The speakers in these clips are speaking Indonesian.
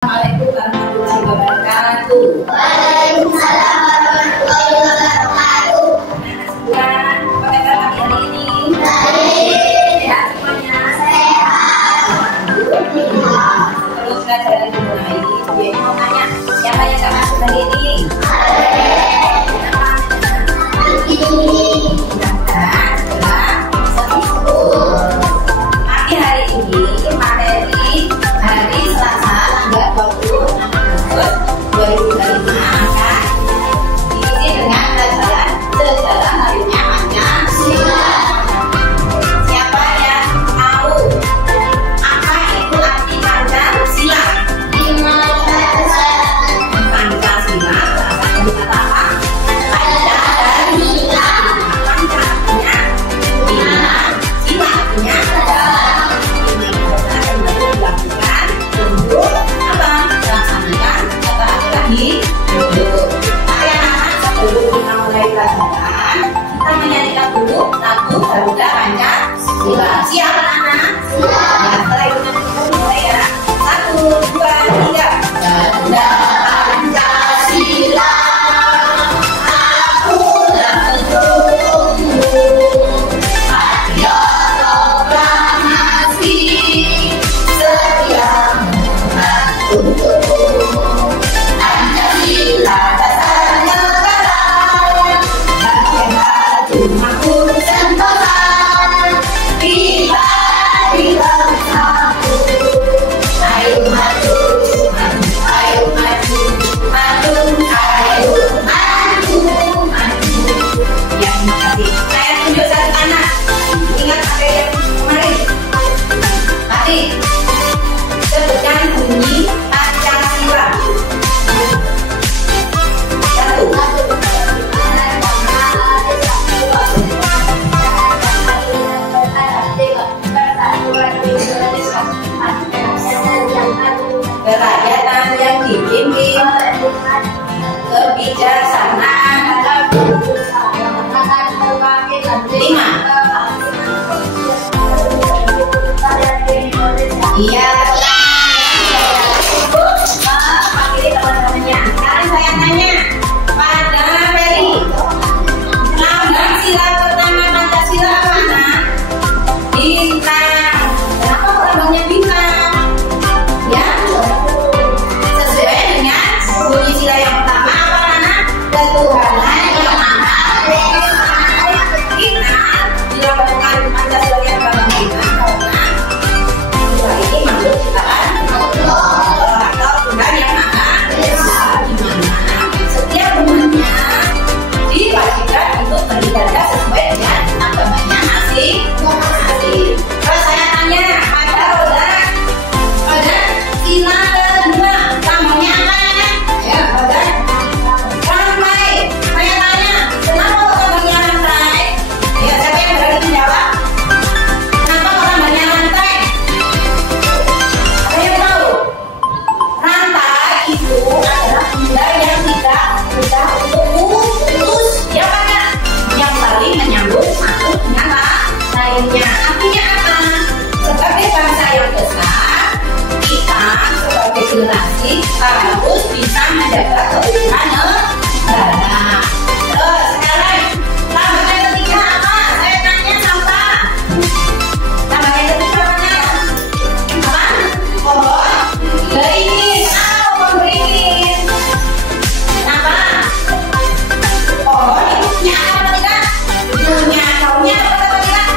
Assalamualaikum warahmatullahi wabarakatuh. Waalaikumsalam warahmatullahi wabarakatuh. Bulan, apa kabar pagi hari ini? Baik. Sehat semuanya? Sehat. Terus pelajaran dimulai. Dia mau tanya, siapa yang gak masuk hari ini? Pagi hari ini materi hari Selasa tanggal 26 Agustus 2025 akan diisi dengan pelajaran sejarah lahirnya Pancasila. Siapa yang tahu apa itu arti Pancasila? Pancasila berasal dari kata apa? Pancasila. Panca artinya lima, sila artinya dilakukan untuk apa? Melaksanakan kata-kata hidup. Oke anak-anak, sebelum kita mulai pelajaran, kita menyanyikan dulu lagu Garuda Pancasila. Siap anak-anak? Ya, setelah itu nanti kita mulai ya. 1, 2, 3. Garuda Pancasila, akulah pendukungmu. Patriot proklamasi, setia untukmu. Pancasila dasar negara, bagian batu makmur dan total. Kita bersatu. Ayo maju, maju, ayo maju, maju, ayo maju, maju. Ya, terima kasih. Saya tunjuk satu anak. Ingat apa yang kemarin? Mati. Sebutkan bunyi Pancasila. Satu. Kerakyatan yang dipimpin kebijaksanaan. 5. Iya. Panggil teman-temannya. Sekarang saya tanya pada Ferry, lambang sila pertama Pancasila mana? Bintang. Kenapa lambangnya bintang? Ya, sesuai dengan bunyi sila yang pertama apa mana? Ketuhanan yang maha esa. Kita dilakukan Pancasila yang bintang karena sila ini masuk ciptaan Allah atau Tuhan yang maha esa, di mana setiap umatnya diwajibkan untuk beribadah sesuai dengan agamanya masing-masing. Terus saya tanya pada Roda sila kedua lambangnya apa? Ya, Roda rantai. Saya tanya, kenapa kok lambangnya rantai? Ya, siapa yang berani menjawab? Kenapa kok lambangnya rantai? Ada yang tahu? Rantai itu adalah benda yang tidak mudah untuk putus, ya Pak ya? Yang saling menyambut satu dengan lainnya. Artinya apa? Sebagai bangsa yang besar, kita sebagai generasi harus bisa menjaga keutuhan negara. Terus sekarang lambang yang ketiga apa? Saya tanya sama. Lambang yang ketiga mana? Apa? Pohon beringin. Apa pohon beringin? Kenapa? Pohon itu punya apa tidak? Punya daunnya apa tidak?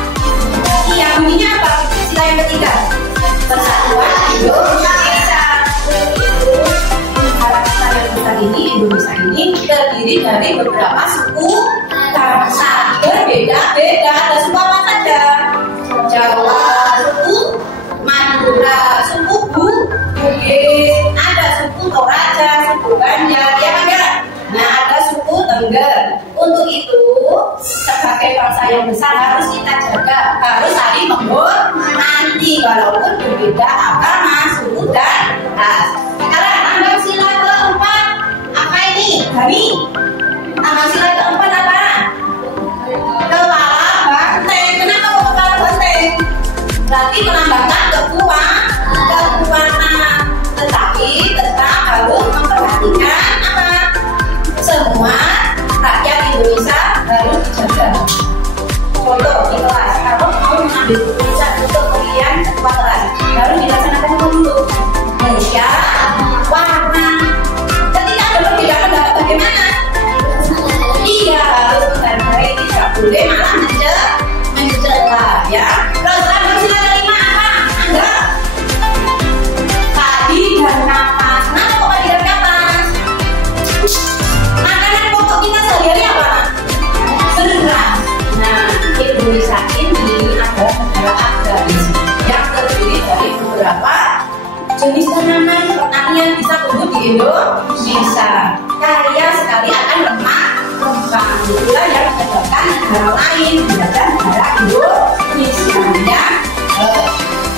Iya, bunyinya apa? Sila yang ketiga. Persatuan Indonesia. Negara kita yang besar ini, Indonesia ini terdiri dari beberapa suku bangsa berbeda-beda. Ada suku apa saja? Jawa, suku Madura, suku Bugis, ada suku Toraja, suku Banjar, ya kan ya? Nah, ada suku Tengger. Untuk itu, sebagai bangsa yang besar harus kita jaga, harus saling menghormati walaupun berbeda agama, suku dan ras. Sekarang lambang sila keempat apa ini? Hani. Lambang sila keempat apa? Kepala banteng. Kenapa kok kepala banteng? Berarti melambangkan kekuatan. Tetapi Indonesia. Kaya sekali akan lemah rempah. Itulah yang menyebabkan negara lain menjajah negara Indonesia. Ya.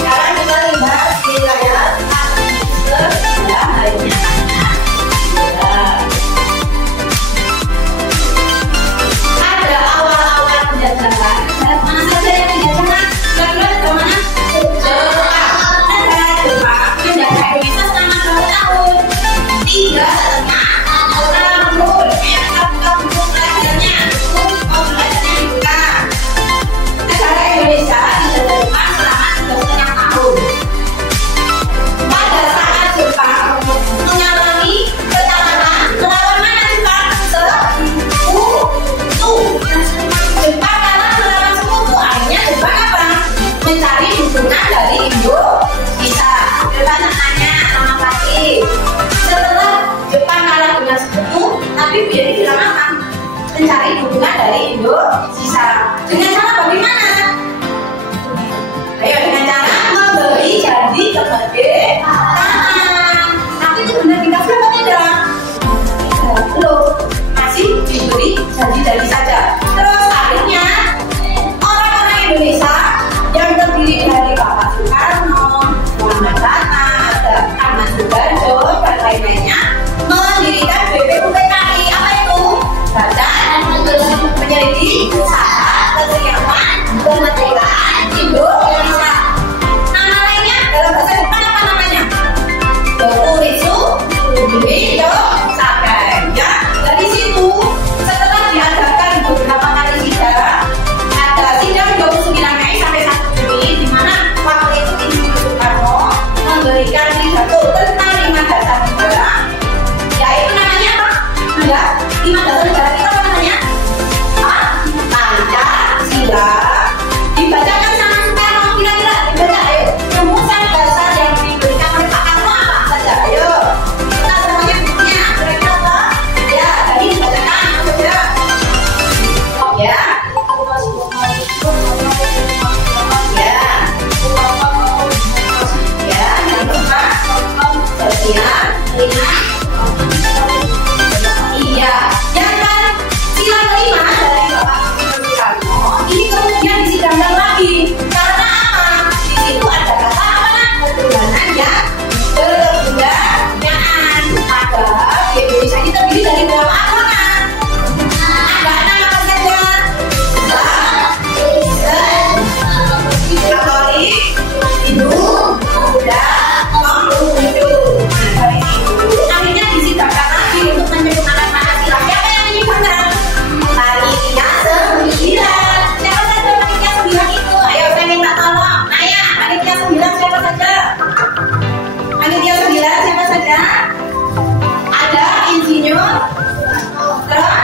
Sekarang kita lihat wilayah sebelah lainnya. Ada awal-awal penjajahan. Mana saja yang penjajahan? Kira-kira dari mana? Jepang. Negara Jepang menjajah Indonesia selama berapa tahun? 3 tahun. Kampung belajarnya dibuka. Negara Indonesia dijajah Jepang selama 3,5 tahun. Pada saat Jepang mengalami kekalahan melawan mana Jepang? Sekutu. Jepang kalah melawan sekutu. Akhirnya Jepang apa? Mencari dukungan dari Indonesia. Coba tanya sama Fatih. Setelah Jepang kalah dengan sekutu, tapi menjadi bilang apa? Mencari dukungan dari Indonesia. Dengan cara bagaimana? Ayo, dengan cara memberi janji kemerdekaan. Tapi itu benar dikasih apa tidak? Belum, masih diberi janji-janji saja. Terus akhirnya orang-orang Indonesia yang terdiri dari Bapak Soekarno, Muhammad Hatta, Ahmad Subarjo, dan lain-lainnya mendirikan BPUPKI. Apa itu? Badan Penyelidik Usaha Kesiapan Kemerdekaan Indonesia. Nama lainnya dalam bahasa Jepang apa namanya? Dokuritsu Indonesia. Ya, dari situ setelah diadakan beberapa kali sidang, ada sidang 29 Mei sampai 1 Juni, di mana waktu itu Insinyur Soekarno memberikan pidato tentang 5 dasar negara, yaitu namanya apa? Ada 5 dasar negara kita apa namanya? Pancasila. Dibacakan sama Soekarno, kira-kira dibaca, ayo. Rumusan dasar yang diberikan oleh Pak Karno apa saja? Ayo. Kita semuanya bukunya, kira-kira apa? Ya, tadi dibacakan apa saja? Ya. Ya. Ya, yang pertama sosial, kelima. Iya, yang kan sila kelima dari Bapak Soekarno ini kemudian disidangkan lagi. Karena apa? Di situ ada kata apa? Ketuhanan yang berkebudayan. Padahal di Indonesia ini terdiri dari berapa agama? Ada 6 apa saja? Katolik, Hindu, Buddha, Konghucu. Nah, dari situ akhirnya disidangkan lagi untuk menyempurnakan Pancasila. Siapa yang menyempurnakan? Panitia 9. Siapa saja panitia 9 itu? Ayo saya minta tolong. Naya, panitia 9 siapa saja? Panitia 9 siapa saja? Ada Insinyur, terus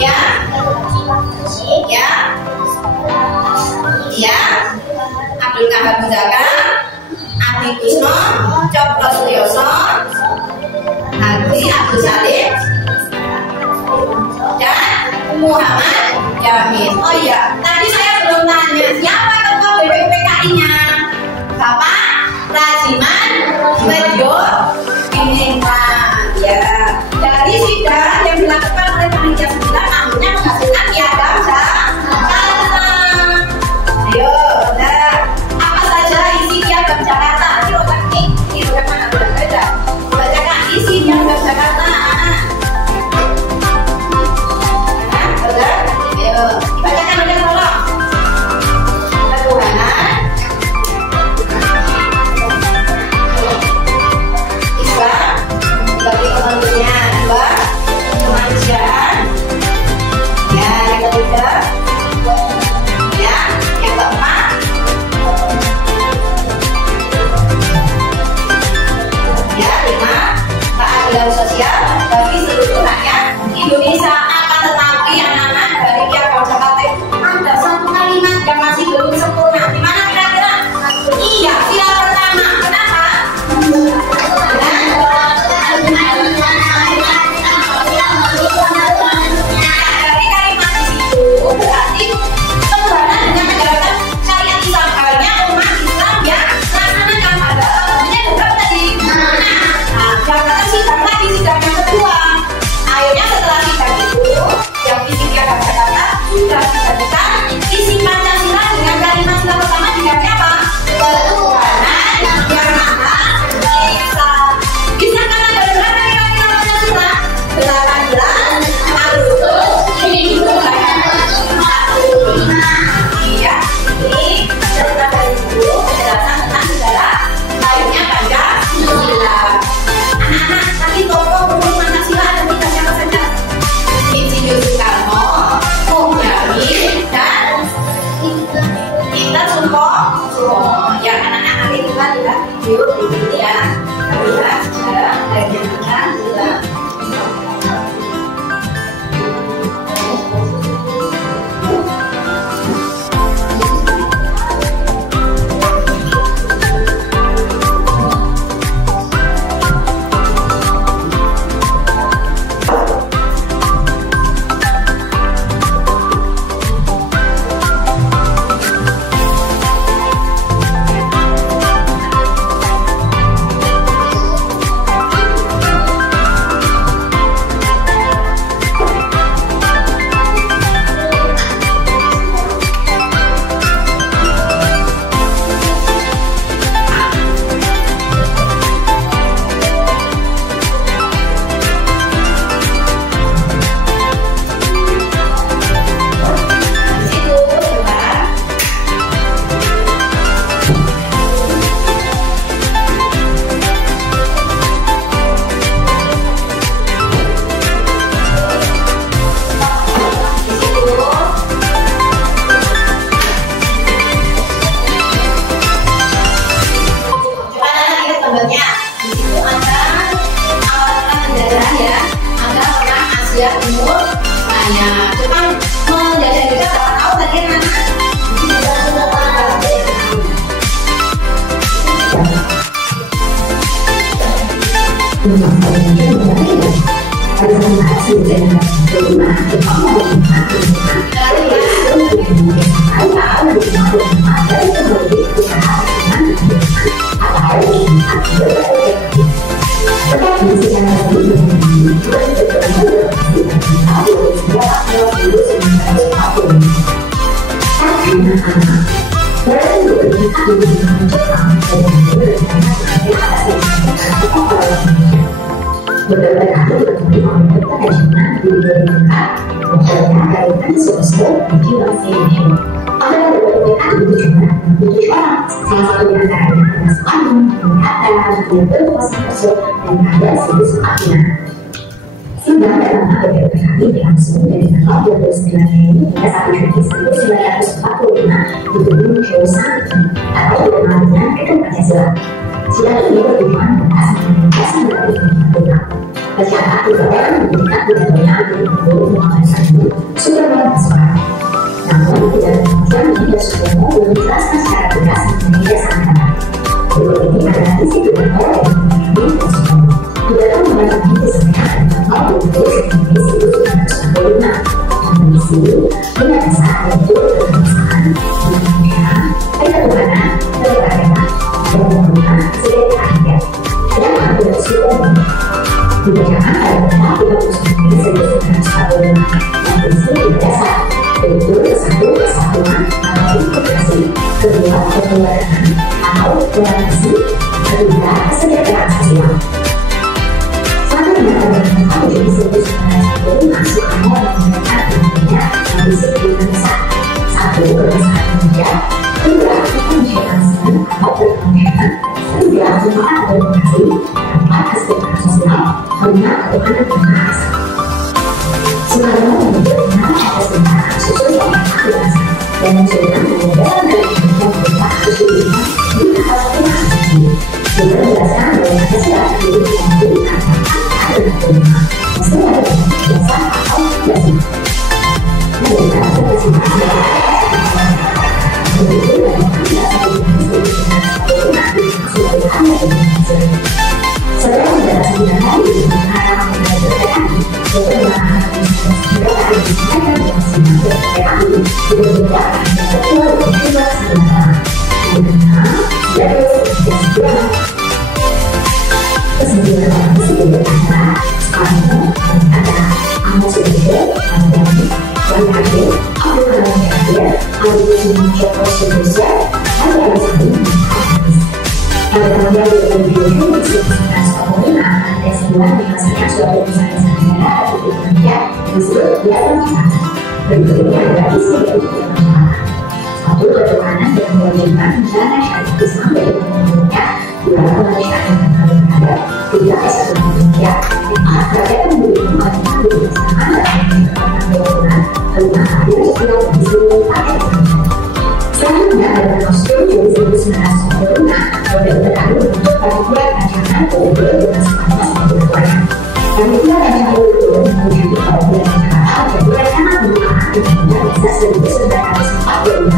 ya, ya, ya, Abdul Kahar Muzaka, Adi Kusno, Cokro Suryoso, Haji Abdul Salim, dan Muhammad Jamil. Oh iya, tadi saya belum tanya siapa ketua BPUPKI-nya? Bapak Rajiman Bejo Biningrat. Ya, dari sidang yang dilakukan oleh panitia 9 akhirnya menghasilkan piagam Jakarta. Ayo, nah, apa saja isi piagam Jakarta? Ini otak ini udah mana? Udah beda. Bacakan isi piagam Jakarta. Udah? Ayo, bacakan udah tolong. Ketuhanan ya umur. Nah ya Jepang menjajah juga berapa tahun tadi anak? Sidang dalam APBD berlangsung dari tanggal 29 Mei hingga 1 Juni 1945 di Gedung Josakti atau dikenal dengan Gedung Pancasila. Sidang ini bertujuan membahas mengenai dasar dari Pancasila. Tercatat 3 orang meningkat pidatonya Agustinus Muhammad Sani Sudarmo Baswara. Namun pidato kemudian ini Sudarmo belum menjelaskan secara tegas mengenai dasar negara. Berikut ini adalah isi pidato dari Sudarmo. Pidato mengenai disampaikan pada tanggal 20 Juni 1945 dan berisi dengan dasar yaitu kebangsaan, kemanusiaan, ketuhanan, keberagaman, dan pemerintahan sebagai rakyat. Dan apabila Sudarmo dibacakan pada tanggal 31 Mei 1945 dan berisi tiga dasar yaitu satu kesatuan atau integrasi, kedua kekeluargaan atau toleransi, ketiga kesejahteraan sosial. Selanjutnya pada tanggal 1 Juni 1945 Soekarno menggunakan pimpinan yang berisi 5 dasar. 1. Kebangsaan Indonesia, 2. Kemanusiaan atau berkemanusiaan, 3. Manfaat demokrasi, 4. Kesejahteraan sosial, 5. Ketuhanan dan bahasa. Soekarno menyebut 6 atas 5 susul yang bahasa dan menunjukkan penyebaran dari pemerintah kesulitan di salah satu asumsi. Juga menjelaskan bahwa Pancasila terdiri dari ada kelima, meski ada banyak biasa atau tidak sih. Mereka berkesimpulan begitu dan setelah menjelaskan dengan tadi arah mengenai PKI yaitu menggunakan PKI dan PKI juga tidak betul juga sebenarnya karena dari sekian kesembilan orang tersebut adalah Soekarno, ada Ahmad Sudirjo, Mardani, Wali Hadir, Abdul Kalam Hadir, Ali Joko Sudirjo, Ali Alisari, dan Hafiz. Pada tanggal 27 Juni 1945, ada 9 melaksanakan suatu keputusan negara Republik Indonesia disebut Piagam Jakarta. Berikut ini adalah isi dari Piagam Jakarta. 1. Ketuhanan dan kewajiban menjalankan syariat Islam dari Indonesia. 2. Kemanusiaan dan keberagaman. 3. Kesatuan Indonesia. 4. Rakyat memiliki kewajiban dilaksanakan dalam menjalankan kewajiban. 5. Adil sosial dan seluruh rakyat Indonesia. Selanjutnya adalah tanggal 10 Juli 1945 Orde Baru membentuk Panitia Rancangan UUD dengan sifatnya sebagai keluarga. Panitia Rancangan UUD menjadi Panitia Jakarta menjadi rancangan pembukaan Undang-Undang Dasar 1945.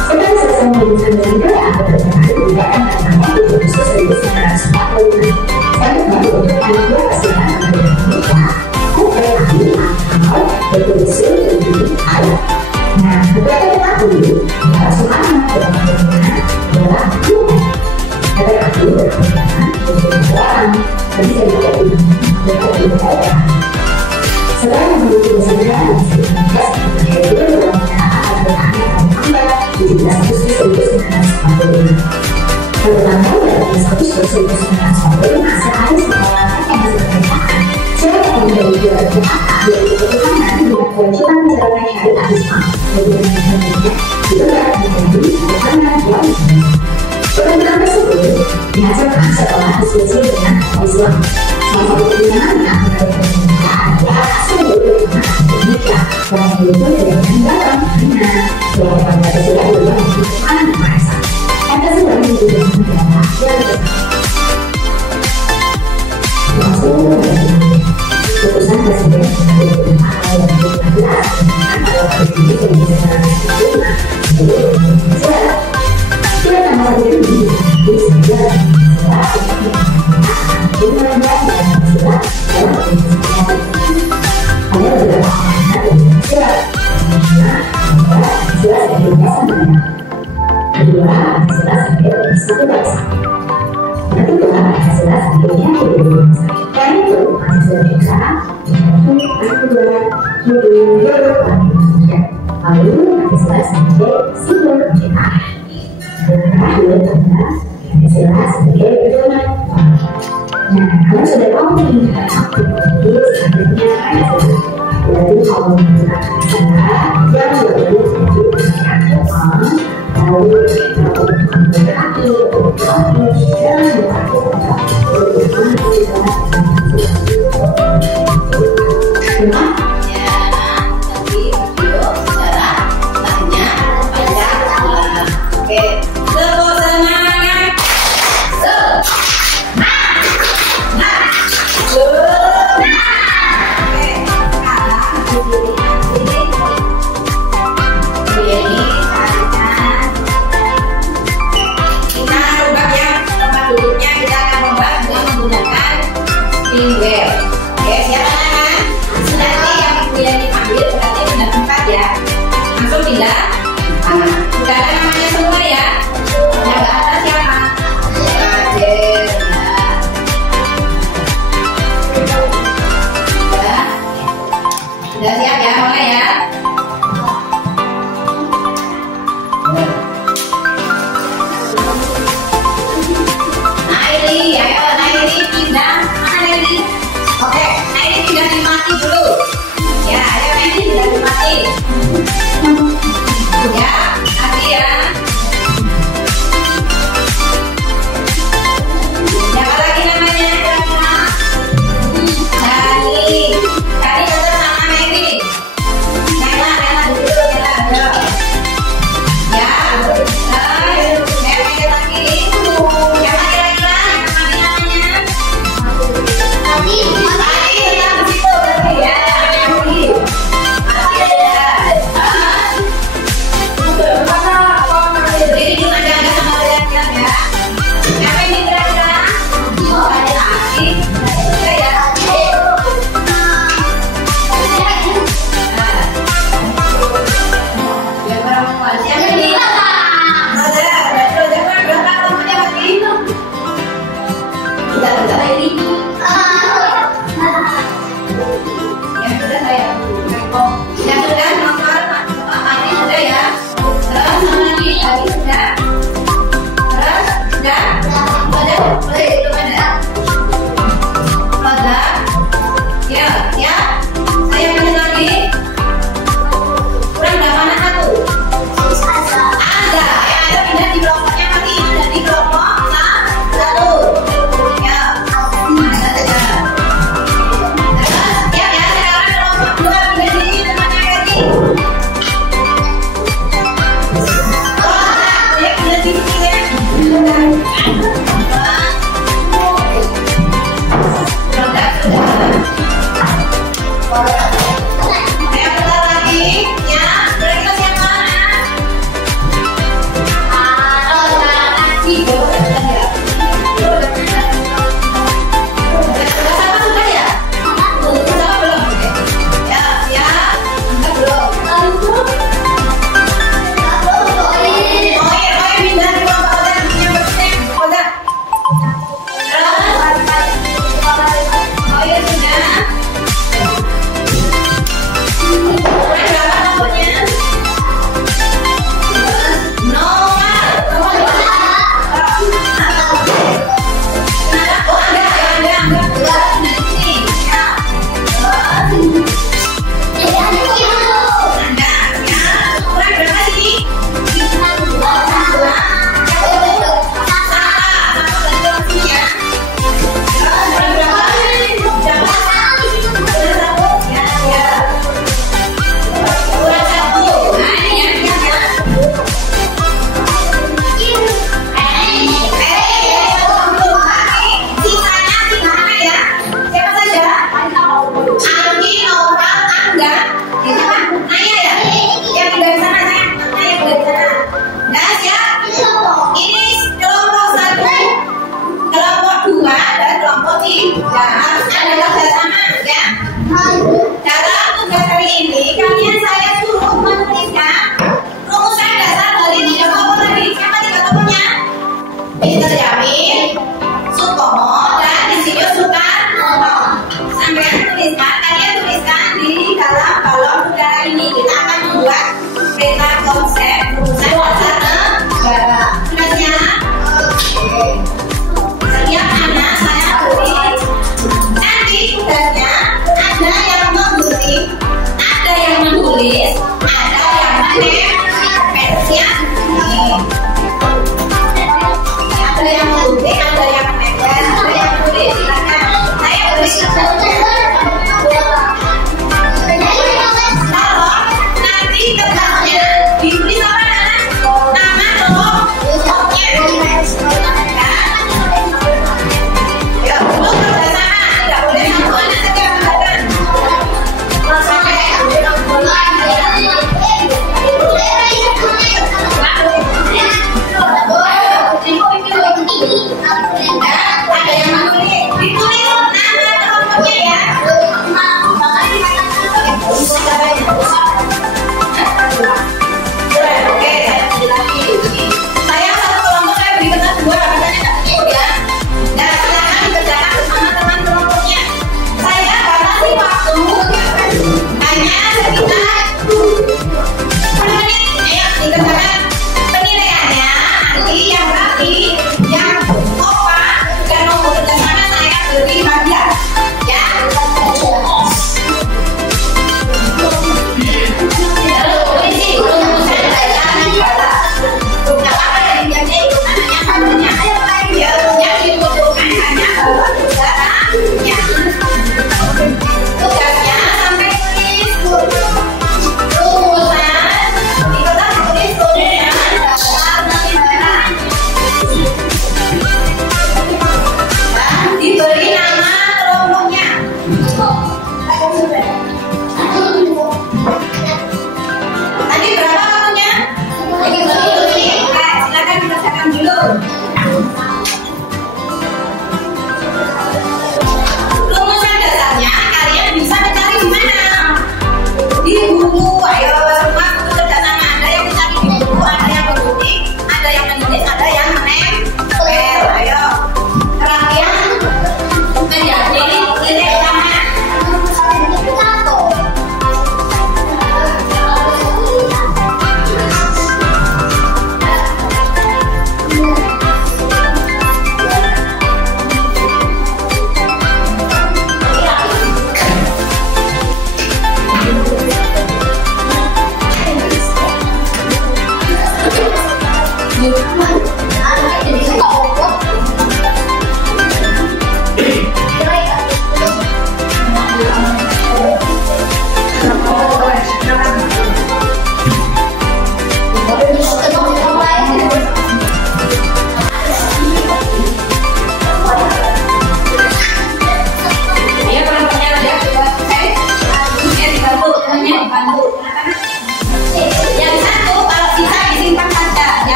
Setelah selesai merumuskan dengan anggota DPR diberikan rancangan UUD khusus 1945. Selanjutnya dibentuk Panitia Kesehatan Republik Indonesia (PPKI) atau Definisi Tinggi Air. Nah, beberapa diketahui bahwa Soekarno berkepentingan adalah hukum. PPKI berkepentingan untuk orang dan bisa diketahui dengan daerah. Setelah memiliki dasar negara di 1945 dalam penyerahan PPKI pada tanggal 17 Agustus 1945. Pada tanggal 17 Agustus 1945, sehari setelah proklamasi kemerdekaan, surat dari dua PKK yaitu ketuhanan dengan kewajiban menjalankan syariat Islam bagi Indonesia digelar menjadi ketuhanan yang Islam. Ketentuan tersebut dihasilkan setelah diskusi dengan Islam. Salah satu ketuhanan yang menjadi Indonesia adalah seluruh ketuhanan Indonesia yang dihitung dengan dalam hanya bahwa Pancasila adalah ketuhanan yang Maha Esa. Pancasila menjadi negara yang besar. Langsung keputusan Presiden Kalau sudah tahu nih aku selanjutnya berarti kalau menggunakan cara yang lebih lalu berarti kita rubah ya tempat duduknya, kita akan rubah dengan menggunakan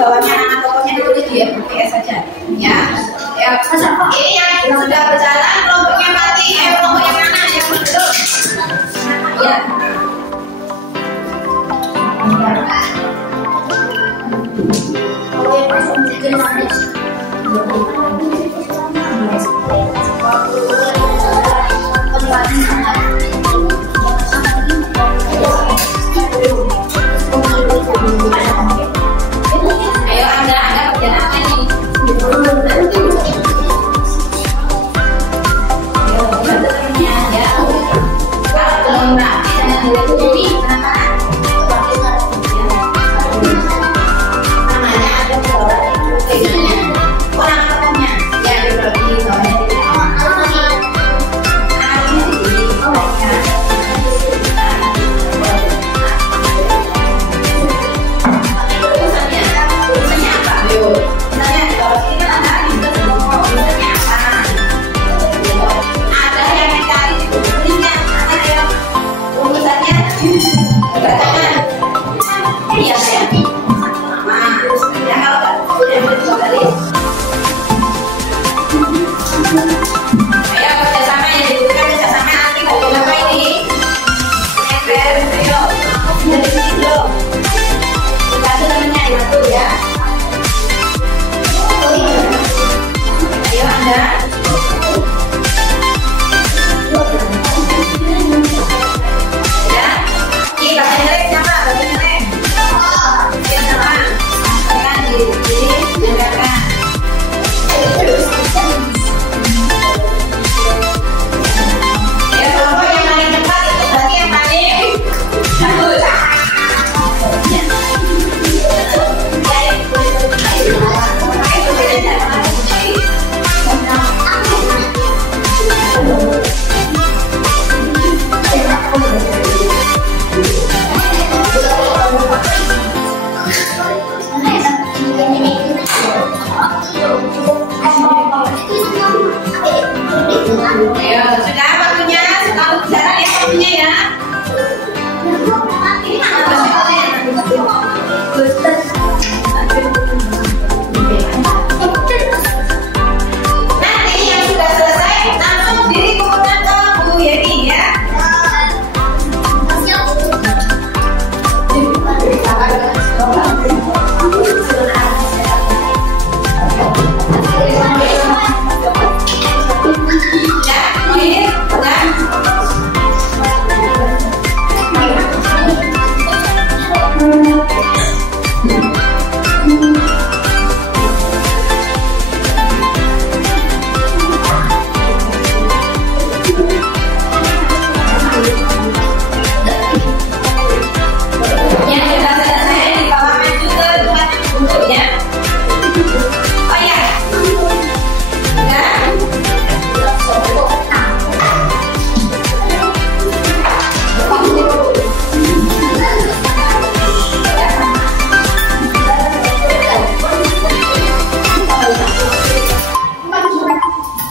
bawahnya nama tokohnya ditulis di PS saja. Ya. Ya, ini yang sudah berjalan kelompoknya mati, kelompok yang mana yang belum? Ya.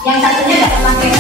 Ayo Anda kerjaan apa nih?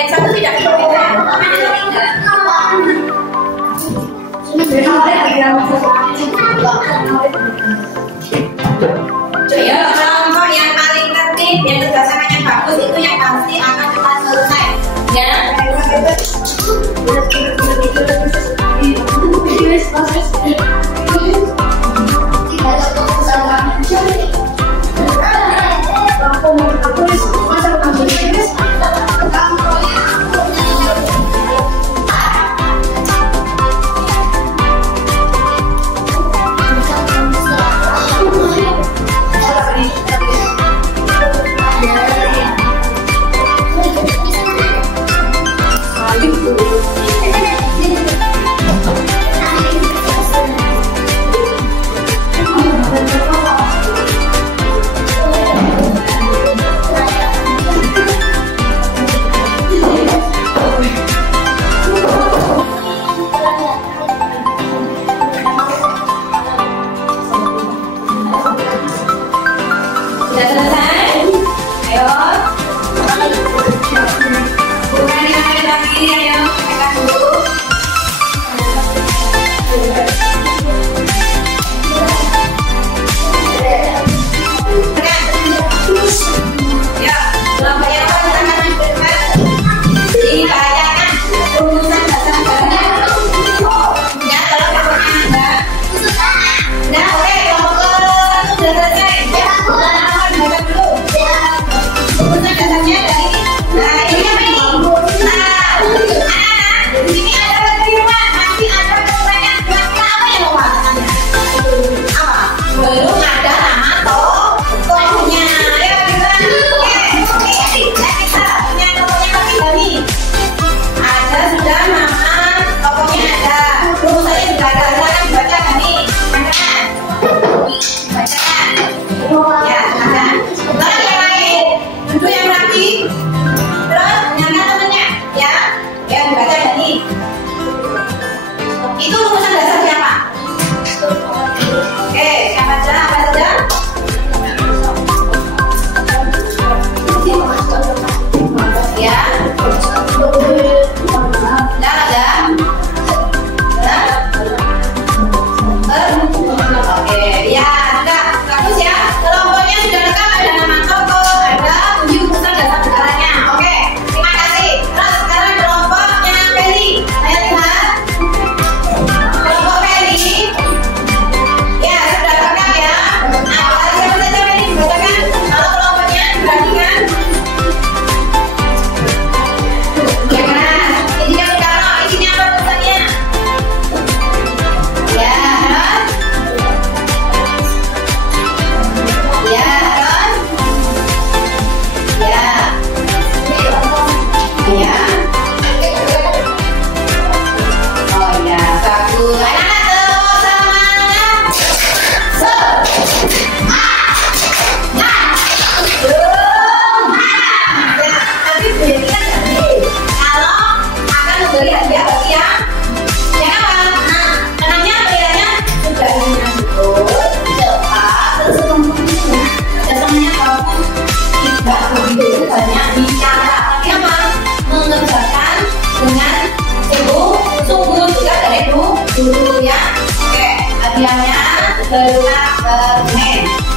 Yang satu tidak ya, kelompok yang paling tertib, yang kerjasamanya bagus itu yang Sudah selesai? Ayo. Bukan diambil lagi, ayo. Tekan dulu. Tekan. Ya, kelompoknya apa? Kita akan lanjutkan. Dibacakan rumusan dasar negaranya. Ya, kalau kelompoknya enggak. Nah, oke, kelompok ke satu sudah selesai. Ya, baca dulu. Rumusan dasarnya dari. Nah, ini apa ini? Nah, anak-anak, di sini ada kekeliruan. Nanti ada kekurangan. Kira-kira apa yang mau bahasanya? Apa? Belum ada nama tokohnya. Ayo kita. Oke, kita punya tokohnya tapi dari. Ada sudah nama tokohnya ada. Rumusannya juga ada. Silakan dibaca Dani. Bacakan. Ya, silakan. Terus yang lain, duduk yang rapi. Terus nyangka temennya, ya, yang dibaca Dani. Itu rumusan dasar siapa? Oke, siapa saja? Apa saja? Ya. Sudah ada? Oke, ya sudah bagus ya. Kelompoknya sudah lengkap, ada nama tokoh, ada kunci rumusan dasar negaranya. Oke, terima kasih. Terus sekarang kelompoknya Feli. Saya lihat kelompok Feli. Ya sudah lengkap ya. Nah, siapa saja Feli dibacakan? Kalau kelompoknya diperhatikan. Ya kan? Isinya Soekarno. Isinya apa rumusannya? Ya, terus? Ya, terus? Ya. Ya. Oh ya, bagus. Anak-anak terus semangat. Ya, tapi beli kan kalau akan memberi hadiah bagi yang apa? Nah, tenangnya pilihannya sudah dengan betul, cepat, terus kemudian dasarnya kamu tidak begitu banyak bicara, tapi apa? Mengerjakan dengan sungguh juga dari dulu ya. Oke, hadiahnya berupa permen.